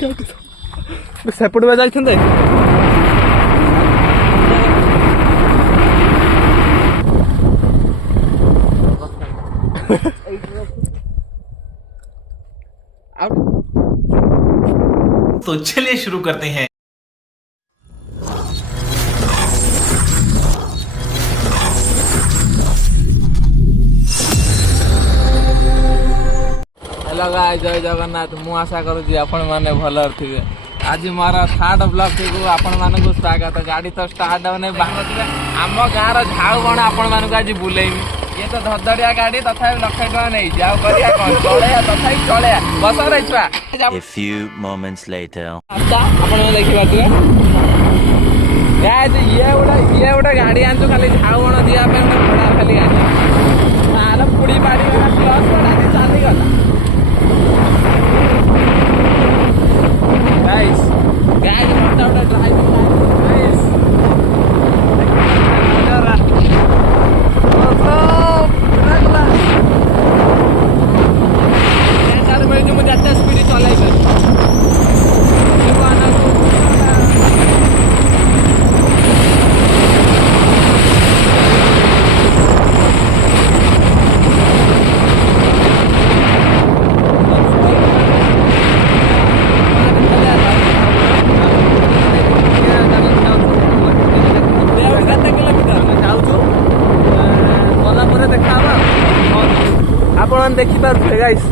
सेपट में जाइछन्ते तो चलिए शुरू करते हैं। हेलो गाइस, जय जगन्नाथ। मु आशा करूँ आपण मैंने भल थे। आज मोर थर्ड ब्लॉग को आपण मानक स्वागत। गाड़ी तो स्टार्ट होने बाहर आम गाँव झाऊ बण आपण मानक आज बुलेमी। ये तो धड़धड़िया गाड़ी तथा 1 लाख टका नहीं जाओ करिया कौन चले तथा चले बस रे छुआ। A few moments later. अच्छा आपण देखि बातुए गाइस ये उड़ा गाड़ी आंचो खाली झाऊ बण दिया पे घोड़ा खाली आंचो आर पुड़ी बाड़ी वाला क्लच बड़ा चाली गला। गाइस मोटा ड्राइविंग गाइस मुझे अच्छा स्पीड चलाई आपण देखि पारे गाइस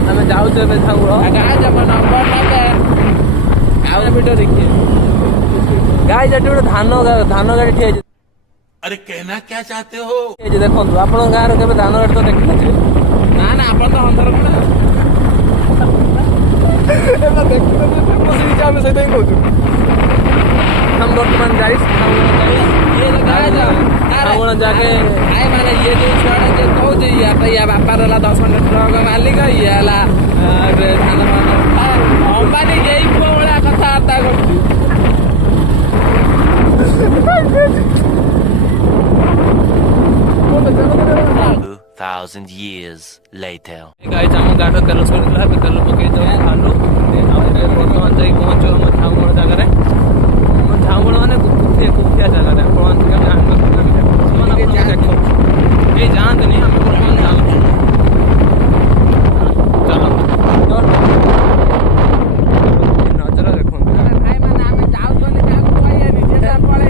आम जाऊँ वीडियो देखिए गाइस गोटे धान गाड़ी ठिया। अरे कहना क्या चाहते हो? देखो आप गाँव के धान गाड़ी तो देखी ना ना आप अंधर आम सहित ही कहूँ हम बर्तमान गाइस जाके आए माने ये जो छुआटा जे कहू या बापार है 10 ट्रक मालिक ये है धान अंबानी यही पुआ भाया कथबार्ता कर 2,000 years later. गाइस हम गाड़ी तेल सरीला तेल पकई खालु बर्तमान जाई पहुंचो हम झाऊगण जगह झाऊगण माने कुफिया जगह ये जानते नहीं हम नजर देखो भाई मैंने आम जाऊ पड़े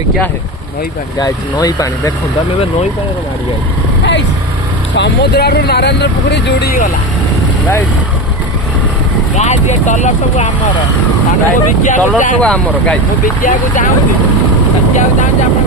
ये क्या है? नई पानी गाइस, नई पानी देखो तमें नई पानी गाड़ी गाइस समुद्र नारायण पुखरी जोड़ी गला गाइस गाइस ये टलर सब आमर टलर सब आमर गाइस बिकिया को चाहूँ आप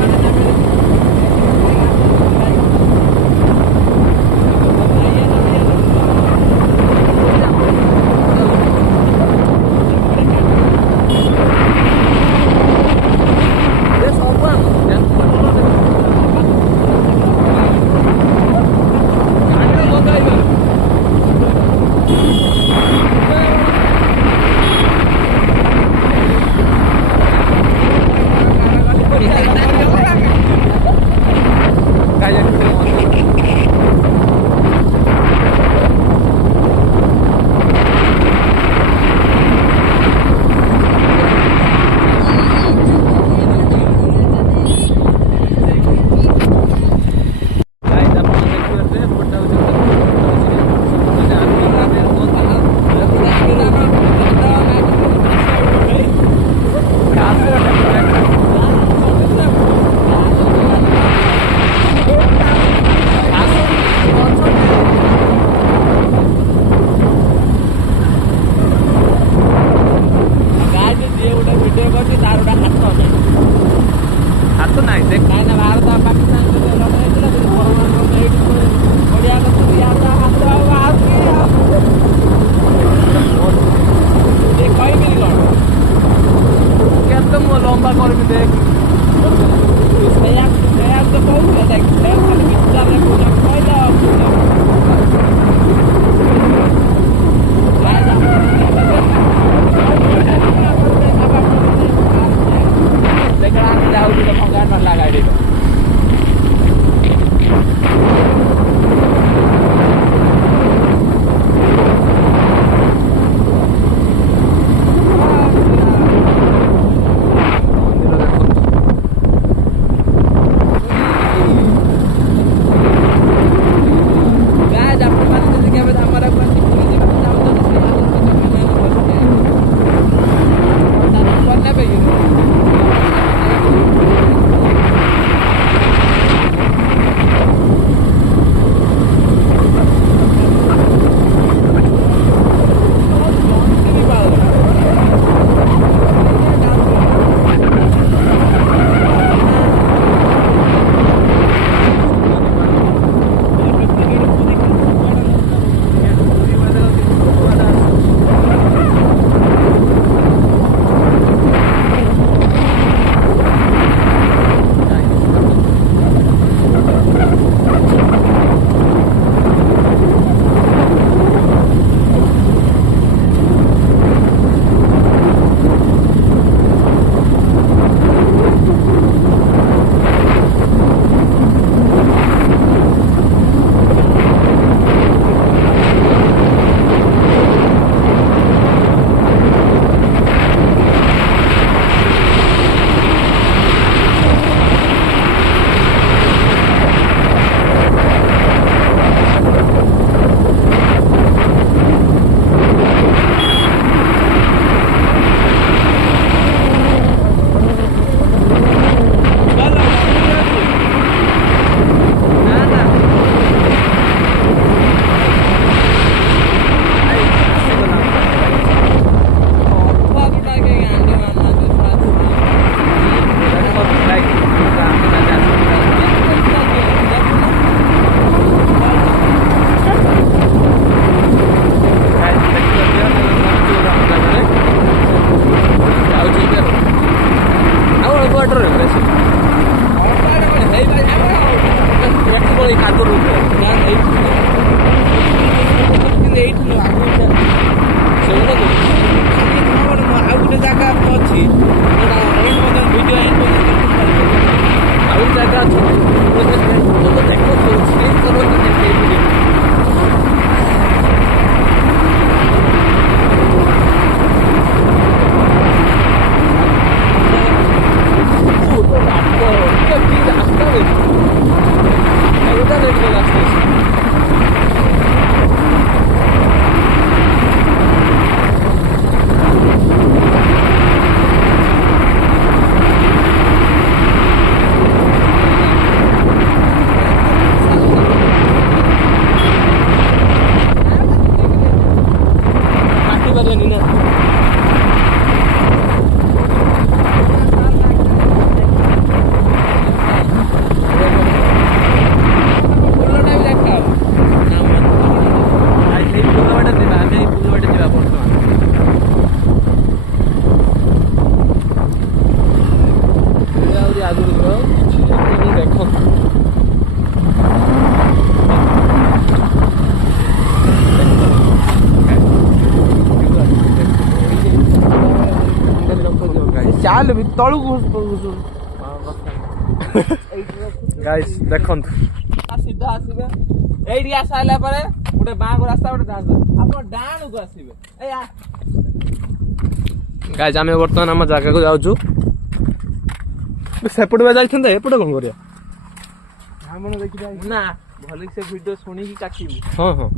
ତ କହୁଥିଲା ଖାଲି ବିଚାରରେ କହିଲା ଯାଉଛି ତ ଭଙ୍ଗା ନଲା ଗାଡି चाल तलू गाइस देखंतु सीधा आसीबे एडी आसाला परे गोटे बाँ को रास्ता गोटे डान आपण डान को आसीबे ए आ गाइस आमे वर्तमान हम जगह को जाउछु सेपट में जाइथन एपटे कोन करिया हमन देखि जाय ना भली से वीडियो सुनी की काटिबी हां हां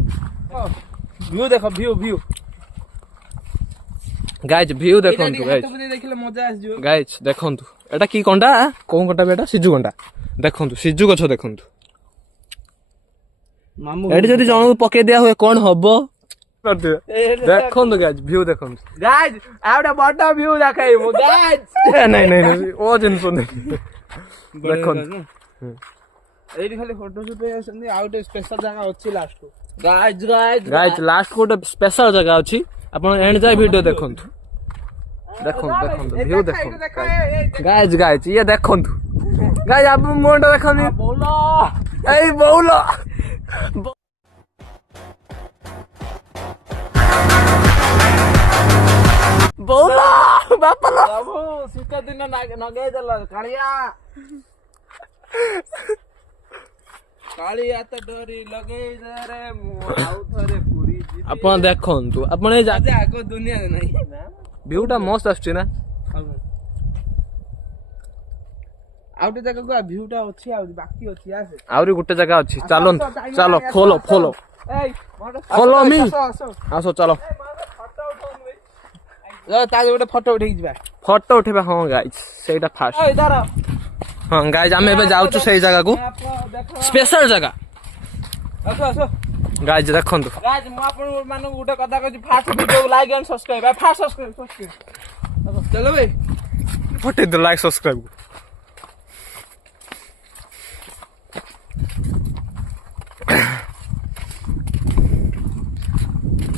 व्यू देखो व्यू गाइस व्यू देखंतु गाइस देखिले मजा आस जो गाइस देखंतु एटा की कोंडा कोन कोंडा बेटा सिजु कोंडा देखंतु सिजु गछ देखंतु मामू एडी जदी जण पके दिया होय कोन हबो देखंतु गाइस व्यू देखंतु गाइस आउडा बडा व्यू देखाई मु गाइस नहीं ओ जिन सुन देखंतु एडी खाली फोटो शूट पे आसंदी आउट स्पेशल जगह अछि लास्ट को गाइस लास्ट को स्पेशल जगह अछि आपण एंड जाय वीडियो देखंतु व्यू देखंतु गाइस ये देखंतु गाइस आप मुंडा देखनी बोलो एई बोलो बोलो बापलो बाबू शीत दिन नगे देल कालिया कालिया तो डोरी लगे रे आउ थरे पूरी अपन देखंतु अपन ए जाते आको दुनिया नहीं व्यूटा मस्त आछी ना आउटे जगह को व्यूटा अछि आ बाकी अछि आसे आउरी गुटे जगह अछि चलो चलो फॉलो फॉलो ए फॉलो मी आसो चलो ताजे गोटे फोटो उठेई जिबा फोटो उठेबा हां गाइस सेटा फास्ट ए इधर हां गाइस हम एबे जाउछु सेई जगह को स्पेशल जगह आसो आसो गाइस देखंतु गाइस मु आपन मानु गोटे कथा कहछि fast video like and subscribe fast subscribe चलो भाई फटे दो लाइक सब्सक्राइब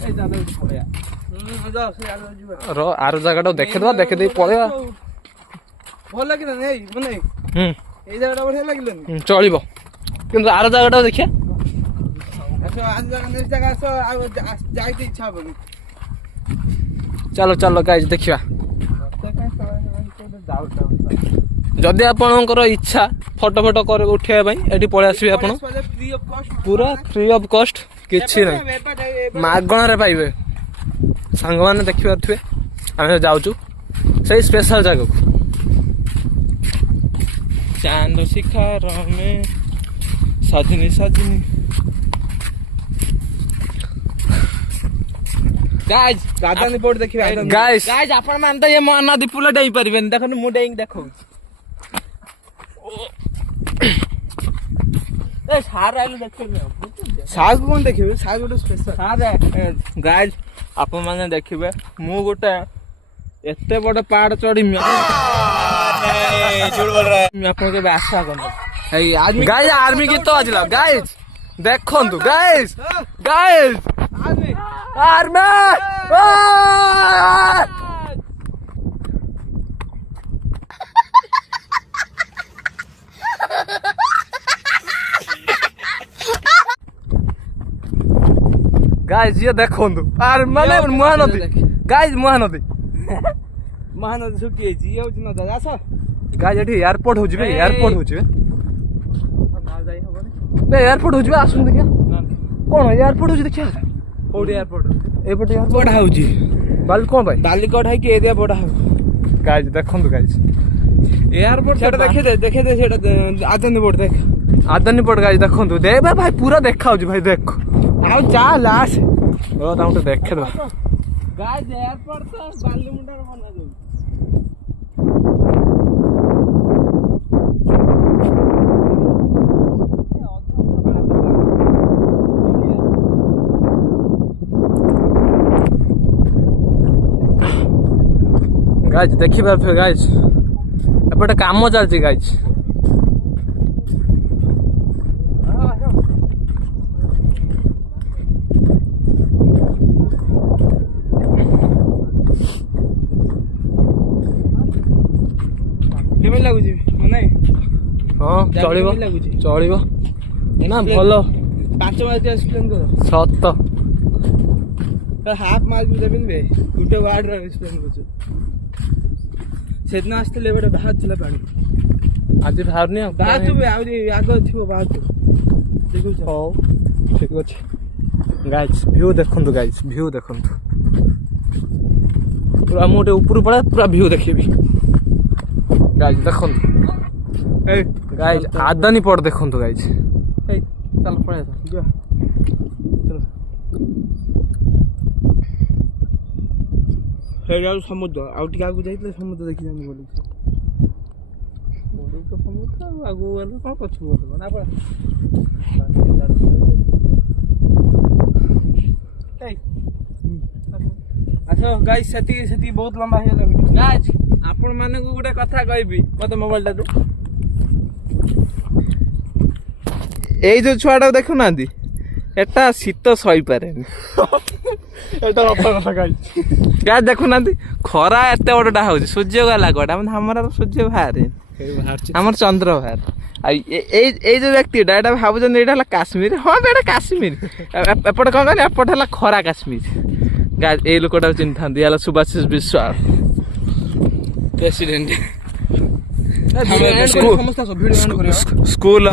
ए दादा पळया आर जगह देखे दवा देखे दे पळया भल लागिला नै मने ए जगह बढ़िया लागिला चलिबो किंतु आर जगह देखिया अच्छा आज जगह सो जाइते इच्छा बनी चलो चलो गाइस देखिबा जदि आपनकर इच्छा फोटो फोटो कर उठिया भाई एठी पळे आसीबे आपन पूरा फ्री ऑफ कॉस्ट किछि नै मागण रे पाइबे सांग माने देखि पाथुए आमे जाउछु सही स्पेशल जगह को चांद शिखर में सजनी सजनी गाइस राजधानी पोर्ट देखिबे गाइस गाइस आपण मान त ये नदी पुल डेई परिबेन देखन मु डेई देखौ ए सार आइलो देखिबे साग कोन देखिबे साग गोटे स्पेशल साग गाइस आपण माने देखिबे मु गोटे एते बड़ पहाड़ चढ़ी झूठ बोल रहा है मैं आपन के आशा करन ए आदमी गाइस आर्मी की तो आजिला गाइस देखंतु guys guys army army guys ये देखंतु आर माने महानदी गाइस महानदी महानदी सुकी जी ये न दादा आसो गाइस एठी एयरपोर्ट हो जिबे एयरपोर्ट हो जिबे ना जाई हबनी बे एयरपोर्ट हो जिबे आसुन देखिया कोन एयरपोर्ट हो जी देखिया कोडी एयरपोर्ट एयरपोर्ट बड़ा हो जी बाल कोन भाई बालिकोट है कि एरिया बड़ा हो गाइस देखंतु गाइस एयरपोर्ट सेटा देखे दे सेटा आदनी बोर्ड देख आदनी बोर्ड गाइस देखंतु दे भाई पूरा देखा हो जी भाई देख आउ जा लास ओ ताउटे देखे दो गाइस एयरपोर्ट तो बाली मुंडा बना दो गाइस देखि पारफे गाइस एपटे काम चलछि गाइस केमे लागु जी मने हां चलिबो चलिबो ना भलो 5 मार्क एक्सप्लेन करो सत तो हाफ मार्क भी देबिन बे गुटे वर्ड रे एक्सप्लेन करछु सेदना आस्ते बड़े बाहर चला पानी आज बाहर नहीं बाहर तो आगे थी बाहर तो देखो हो ठीक अछि गाइस व्यू देखंतु गाइस व्यू देखंतु पूरा मोटे ऊपर पड़ा पूरा व्यू देखिबी गाइस देखंतु ए गाइस आदानी पड़ देखंतु गाइस ए चल पड़े जा चलो हेराउ समुद्र आउटी आगु जाइतले समुद्र देखि जानि बोली मोर तो समुद्र आगु वाला कोन पछु बोलबो ना पा ए अच्छा गाइस सेती बहुत लंबा हे वीडियो गाइस आपण माने को गुटे कथा कहबी मते मोबाइल टा दे एई जो छुआडा देखु नांदी एटा शीत सही पारे एटा अपना कथा गाइस गाइस देखु नांदी खरा एते बडटा होउची सूर्य गला कोडा मतलब हमरा सूर्य बाहर আমার চন্দ্রভার আর এই যে ব্যক্তিটা এটা ভাবুଛନ୍ତି ଏଇଟା ହେଲା କାଶ୍ମୀର ହଁ ଏଇଟା କାଶ୍ମୀର ଏପଟେ କ'ଣ କହିଲେ ଏପଟେ ହେଲା ଖରା କାଶ୍ମୀର ଏଇ ଲୋକଟାକୁ ଚିହ୍ନିଥାନ୍ତି ହେଲା ସୁଭାଶିଷ ବିଶ୍ୱାଳ ପ୍ରେସିଡେଣ୍ଟ ସ୍କୁଲ